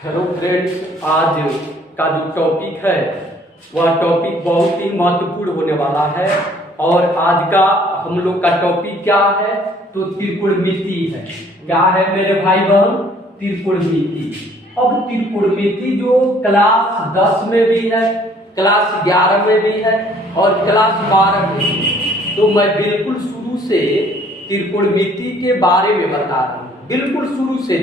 Hello friends, आज का जो टॉपिक है वह टॉपिक बहुत ही महत्वपूर्ण होने वाला है। और आज का हम लोग का टॉपिक क्या है तो त्रिकोणमिति है। क्या है मेरे भाई बहन? त्रिकोणमिति। अब त्रिकोणमिति जो क्लास 10 में भी है, क्लास 11 में भी है और क्लास 12 में भी है। तो मैं बिल्कुल शुरू से त्रिकोणमिति के बारे में बता रहा हूँ, बिल्कुल शुरू से।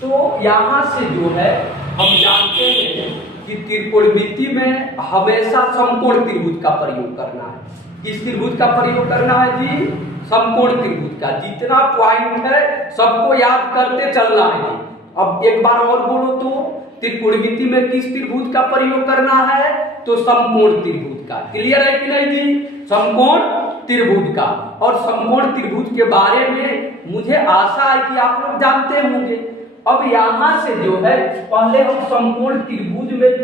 तो यहाँ से जो है हम जानते हैं कि त्रिकोणमिति में हमेशा समकोण त्रिभुज का प्रयोग करना है। किस त्रिभुज का प्रयोग करना है जी? समकोण त्रिभुज का। जितना पॉइंट है सबको याद करते चलना है। अब एक बार और बोलो तो त्रिकोणमिति में किस त्रिभुज का प्रयोग करना है तो समकोण त्रिभुज का। क्लियर है कि नहीं जी? समकोण त्रिभुज का। और समकोण त्रिभुज के बारे में मुझे आशा है कि आप लोग जानते होंगे। अब यहाँ से जो है पहले हम समकोण त्रिभुज में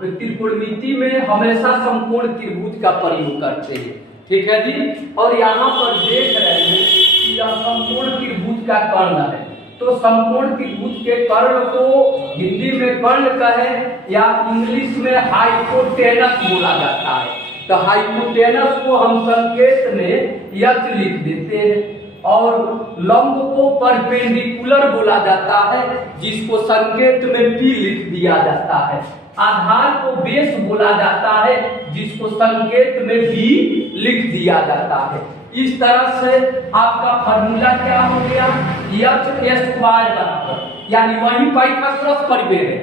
त्रिकोणमिति में हमेशा समकोण त्रिभुज का प्रयोग करते हैं। ठीक है जी। और यहाँ पर देख रहे हैं कि यह समकोण त्रिभुज का कर्ण है। तो समकोण त्रिभुज के कर्ण को हिंदी में कर्ण कहे या इंग्लिश में हाइपोटेनस बोला जाता है। तो हाइपोटेनस को हम संकेत में यच लिख देते हैं और लंब को परपेंडिकुलर बोला जाता है जिसको संकेत में पी लिख दिया जाता है। आधार को बेस बोला जाता है जिसको संकेत में बी लिख दिया जाता है। इस तरह से आपका फॉर्मूला क्या हो गया? एच स्क्वायर बराबर, यानी वही पाइथागोरस परिमेय है।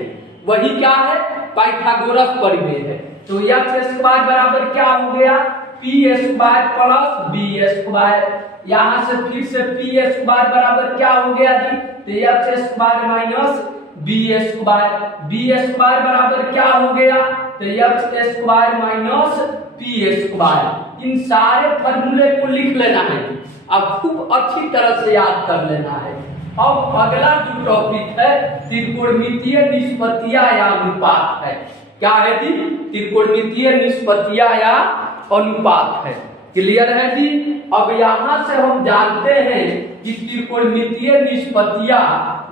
वही क्या है? पाइथागोरस परिमेय है। तो एच स्क्वायर बराबर क्या हो गया? P square plus B square. यहाँ से फिर से पी स्क्वायर बराबर क्या हो गया जी? तो H square minus B square. B square बराबर क्या हो गया? तो H square minus P square. इन सारे फॉर्मूले को लिख लेना है अब खूब अच्छी तरह से याद कर लेना है। अब अगला जो टॉपिक है त्रिकोणमितीय निष्पत्तियां या अनुपात है। क्या है जी? त्रिकोणमितीय निष्पत्तियां या अनुपात है। क्लियर है जी? अब यहाँ से हम जानते हैं कि त्रिकोणमितीय निष्पत्तियां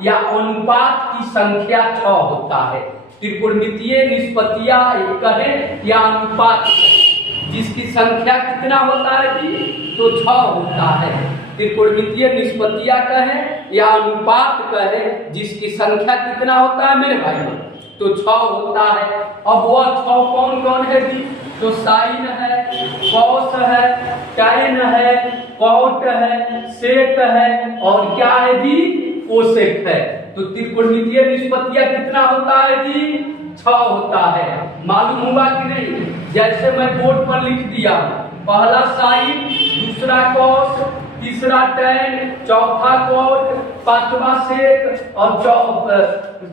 या अनुपात की संख्या 6 होता है। त्रिकोणमितीय निष्पत्तियां कहें या अनुपात जिसकी संख्या कितना होता है जी? तो 6 होता है। त्रिकोणमितीय निष्पत्तियां कहें या अनुपात कहें जिसकी संख्या कितना होता है मेरे भाई? तो 6 होता है। अब वह 6 कौन कौन है जी? तो साइन है, कॉस है, टैन है, कॉट है, सेक है और क्या है जी? कोसेक है। तो त्रिकोणमितीय निष्पत्तियां कितना होता है जी? 6 होता है। मालूम हुआ कि नहीं? जैसे मैं बोर्ड पर लिख दिया, पहला साइन, दूसरा कॉस, तीसरा टैन, चौथा कॉट, पांचवा सेक और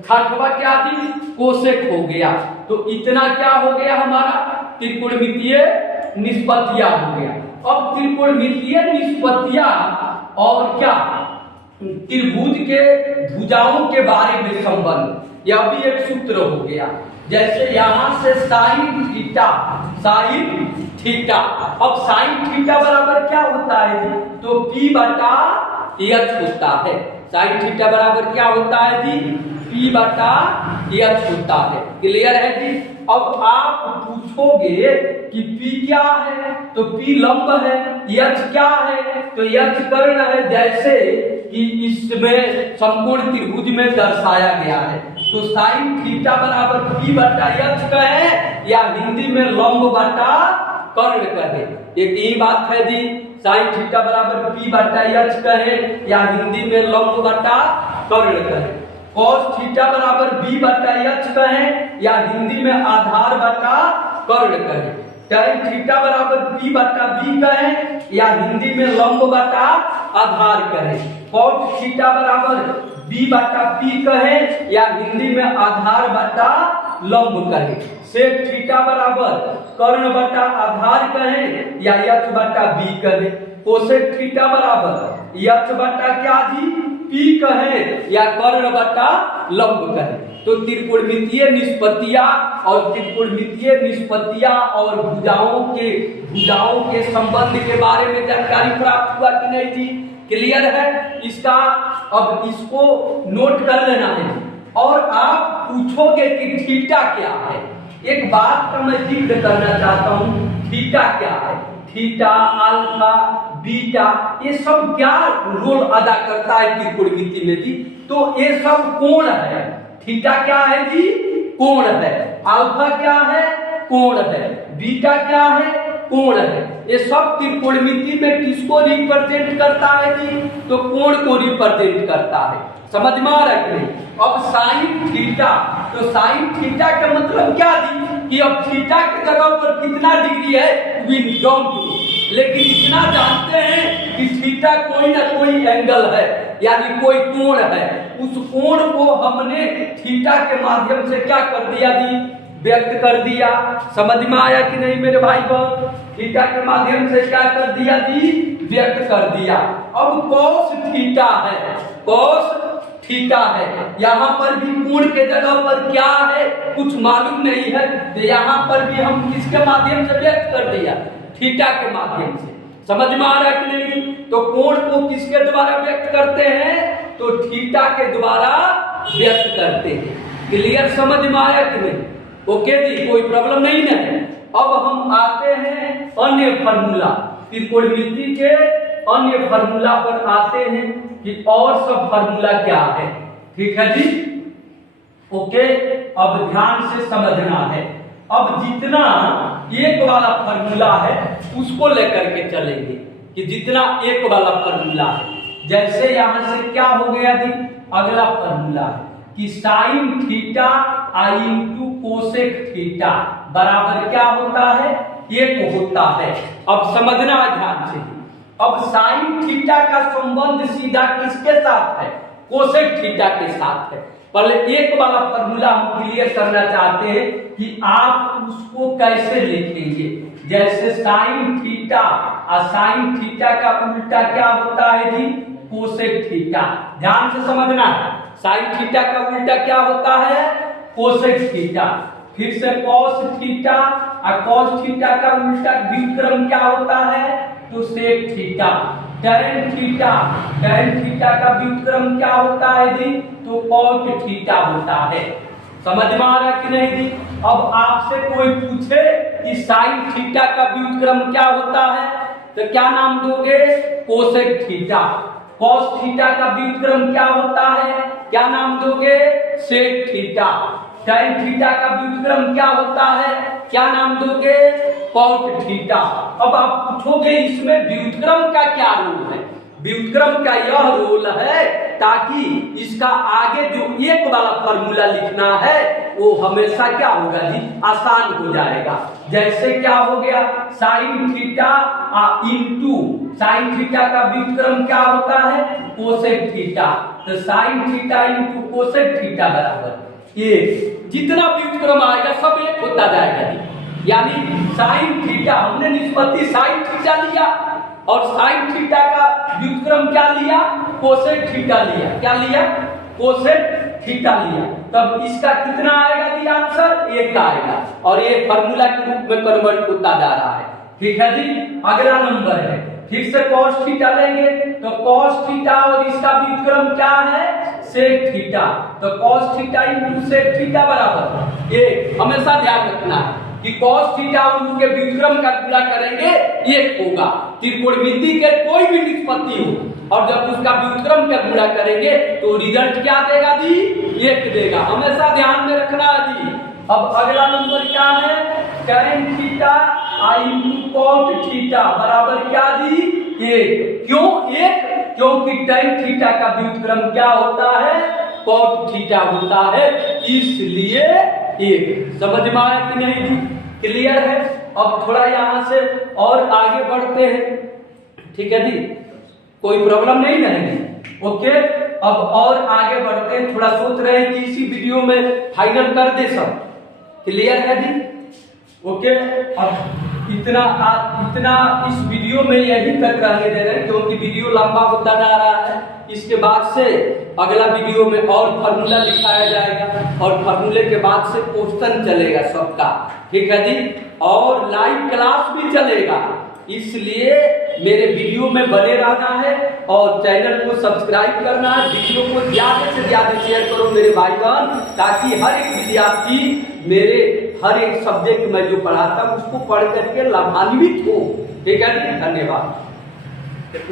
छठवा क्या जी? कोसेक हो गया। तो इतना क्या हो गया हमारा? त्रिकोणमितीय निष्पत्तियां हो गया। अब त्रिकोणमितीय निष्पत्तियां और क्या? त्रिभुज के भुजाओं के बारे में संबंध, यह भी एक सूत्र हो गया। जैसे यहां से साइन थीटा, साइन थीटा। अब साइन थीटा बराबर क्या होता है जी? तो पी बटा एच होता है। साइन थीटा बराबर क्या होता है जी? पी बटा एच होता है। क्लियर है जी? अब आप पूछोगे कि P क्या है? तो P लंब है। H क्या है? तो H कर्ण है, जैसे कि इसमें समकोण त्रिभुज में दर्शाया गया है। तो साइन थीटा बराबर P बटा H कहे या हिंदी में लंब बटा कर्ण कहे, एक ही बात है जी। साइन थीटा बराबर P बटा H कहे या हिंदी में लंब बटा कर्ण कहे। कॉस थीटा बराबर बी बटा एच कहें या हिंदी में आधार बटा कर्ण कहें। टैन थीटा बराबर बी बटा बी कहें या हिंदी में लंब बटा आधार कहें। कॉट थीटा बराबर बी बटा पी कहें या हिंदी में आधार बटा लंब कहें। सेक थीटा बराबर कर्ण बटा आधार कहें या एच बटा बी कहें। कोसेक थीटा बराबर एच बटा क्या जी? पी कहे या कर्ण बटा लंब कहे। तो त्रिकोणमितीय निष्पत्तियां और भुजाओं के संबंध के बारे में जानकारी प्राप्त हुआ कि नहीं जी? क्लियर है? इसका अब इसको नोट कर लेना है। और आप पूछोगे कि थीटा क्या है। एक बात का मैं जिक्र करना चाहता हूं, थीटा क्या है। थीटा, अल्फा, बीटा, ये सब क्या रोल अदा करता है त्रिकोणमिति में जी? तो ये सब कोण है। थीटा क्या है जी? कोण है। अल्फा क्या है? कोण है। बीटा क्या है? कोण है। ये सब त्रिकोणमिति में किसको रिप्रेजेंट करता है जी? तो कोण को रिप्रेजेंट करता है। समझ में आ रहा है कि नहीं? अब साइन थीटा, तो साइन थीटा का मतलब क्या जी? कि अब थीटा की जगह पर कितना डिग्री है वी डोंट नो, लेकिन इतना जानते हैं कि थीटा कोई ना कोई एंगल है, यानी कोई कोण है। उस कोण को हमने थीटा के माध्यम से क्या कर दिया जी? व्यक्त कर दिया। समझ में आया कि नहीं मेरे भाई बहन? थीटा के माध्यम से क्या कर दिया जी? व्यक्त कर दिया। अब कॉस थीटा है, कॉस थीटा है। यहाँ पर भी कोण के जगह पर क्या है कुछ मालूम नहीं है, तो यहाँ पर भी हम किसके माध्यम से व्यक्त कर दिया? थीटा के माध्यम से। समझ में आ रहा है कि नहीं? तो कोण को किसके द्वारा व्यक्त करते हैं? तो थीटा के द्वारा व्यक्त करते हैं। क्लियर? समझ में आया कि नहीं? ओके जी, कोई प्रॉब्लम नहीं है। अब हम आते हैं अन्य फार्मूला, त्रिकोणमिति के अन्य फार्मूला पर आते हैं कि और सब फार्मूला क्या है। ठीक है जी? ओके, अब ध्यान से समझना है। अब जितना एक वाला फार्मूला है उसको लेकर के चलेंगे कि जितना एक वाला फार्मूला है। जैसे यहां से क्या हो गया जी? अगला फार्मूला है कि साइन थीटा आई इंटू कोसेक थीटा बराबर क्या होता है? एक होता है। अब समझना ध्यान से। अब साइन थीटा का संबंध सीधा किसके साथ है? कोसेक थीटा के साथ है। पहले एक वाला फार्मूला हम क्लियर करना चाहते हैं कि आप उसको कैसे लिखेंगे। जैसे साइन थीटा और साइन थीटा का उल्टा क्या होता है जी? Cosec theta. ध्यान से समझना है। साइन थीटा का उल्टा क्या होता है? Cosec theta. फिर से कॉस थीटा और कॉस थीटा का उल्टा व्युत्क्रम क्या होता है? तो sec theta. Tan theta, tan theta का व्युत्क्रम क्या होता है जी? तो कॉट थीटा होता है। समझ में आ रहा कि नहीं जी? अब आपसे कोई पूछे कि साइन थीटा का व्युत्क्रम क्या होता है, तो क्या नाम दोगे? Cosec theta. कॉस थीटा का व्युत्क्रम क्या होता है? क्या नाम दोगे? सेक थीटा। टैन थीटा का व्युत्क्रम क्या होता है? क्या नाम दोगे? Cot theta. अब आप पूछोगे इसमें व्युत्क्रम का क्या रोल है? व्युत्क्रम का यह रोल है ताकि इसका आगे जो एक वाला फार्मूला लिखना है वो हमेशा क्या होगा जी? आसान हो जाएगा। जैसे क्या हो गया? Sine theta into sine theta का व्युत्क्रम क्या होता है? Cosec theta. तो sine theta into cosec theta बराबर एक। जितना व्युत्क्रम आएगा सब एक होता जाएगा जी। यानी साइन थीटा हमने निष्पत्ति साइन थीटा लिया और साइन थीटा का व्युत्क्रम क्या लिया? कोसेक थीटा लिया। क्या लिया? कोसेक थीटा लिया। तब इसका कितना आएगा जी? आंसर एक आएगा और ये फार्मूला के रूप में कन्वर्ट होता जा रहा है। ठीक है जी? अगला नंबर है, फिर से कॉस थीटा लेंगे तो कॉस थीटा और इसका व्युत्क्रम क्या है? Sec theta. तो cos theta into sec theta बराबर एक। हमेशा ध्यान रखना है कि कॉस थीटा और उसके व्युत्क्रम का गुणा करेंगे एक होगा। त्रिकोणमिति के कोई भी निष्पत्ति हो और जब उसका व्युत्क्रम का गुणा करेंगे तो रिजल्ट क्या देगा जी? एक देगा। हमेशा ध्यान में रखना है जी। अब अगला नंबर क्या है? टैन थीटा आई इंटू कॉट थीटा बराबर क्या जी? एक। क्यों एक? क्योंकि टैन थीटा का व्युत्क्रम क्या होता है? कॉट थीटा होता है, इसलिए एक। समझ में आया कि नहीं जी? क्लियर है? अब थोड़ा यहाँ से और आगे बढ़ते हैं। ठीक है जी? कोई प्रॉब्लम नहीं रहेगी। ओके, अब और आगे बढ़ते हैं। थोड़ा सोच रहे हैं कि इसी वीडियो में फाइनल कर दे सब। क्लियर है जी? ओके, अब इतना इस वीडियो में यही तक रहने दे रहे हैं क्योंकि वीडियो लंबा होता जा रहा है। इसके बाद से अगला वीडियो में और फार्मूला लिखाया जाएगा और फार्मूले के बाद से क्वेश्चन चलेगा सबका। ठीक है जी? और लाइव क्लास भी चलेगा। इसलिए मेरे वीडियो में बने रहना है और चैनल को सब्सक्राइब करना है। वीडियो को ज्यादा से ज्यादा शेयर करो मेरे भाई बहन, ताकि हर एक विद्यार्थी मेरे हर एक सब्जेक्ट में जो पढ़ाता उसको पढ़ करके लाभान्वित हो। ठीक है, धन्यवाद।